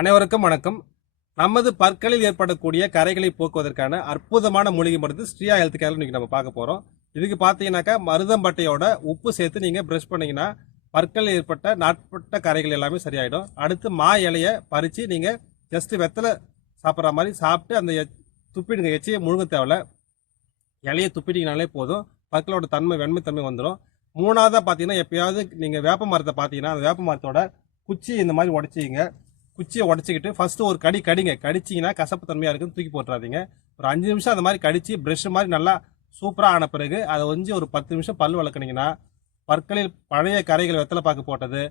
அனைவருக்கும் வணக்கம். நமது பற்களில் ஏற்படக்கூடிய கரைகளை போக்குவதற்கான அற்புதமான மூலிகை மருந்து ஸ்ரீயா ஹெல்த் கேர்ல இன்னைக்கு நம்ம பார்க்க போறோம். இதுக்கு பார்த்தீங்கன்னாக்கா மருதம்பட்டையோட உப்பு சேர்த்து நீங்க பிரஷ் பண்ணீங்கன்னா பற்களில் ஏற்பட்ட நாட்பட்ட கரைகள் எல்லாமே சரியாயிடும். அடுத்து மா இலையை பறிச்சு நீங்க ஜஸ்ட் வெத்தலை சாப்பிட்ற மாதிரி சாப்பிட்டு அந்த துப்பிடுங்க. எச்சியை முழுங்க தேவையில்ல, இலையை துப்பிட்டீங்கனாலே போதும். பற்களோட தன்மை வெண்மைத்தன்மை வந்துடும். மூணாவதாக பார்த்தீங்கன்னா எப்பயாவது நீங்கள் வேப்ப மரத்தை பார்த்தீங்கன்னா அந்த வேப்ப மரத்தோட குச்சி இந்த மாதிரி உடச்சிங்க. குச்சியை உடச்சிக்கிட்டு ஃபர்ஸ்ட் ஒரு கடிங்க. கடிச்சிங்கன்னா கசப்பு தன்மையாக இருக்குன்னு தூக்கி போட்டுறாதீங்க. ஒரு 5 நிமிஷம் அந்த மாதிரி கடிச்சு ப்ரெஷ் மாதிரி நல்லா சூப்பராக ஆன பிறகு அதை வந்து ஒரு 10 நிமிஷம் பல் வளர்க்குனீங்கன்னா பற்களில் பழைய கரைகள் வெத்தலை பாக்கு போட்டது,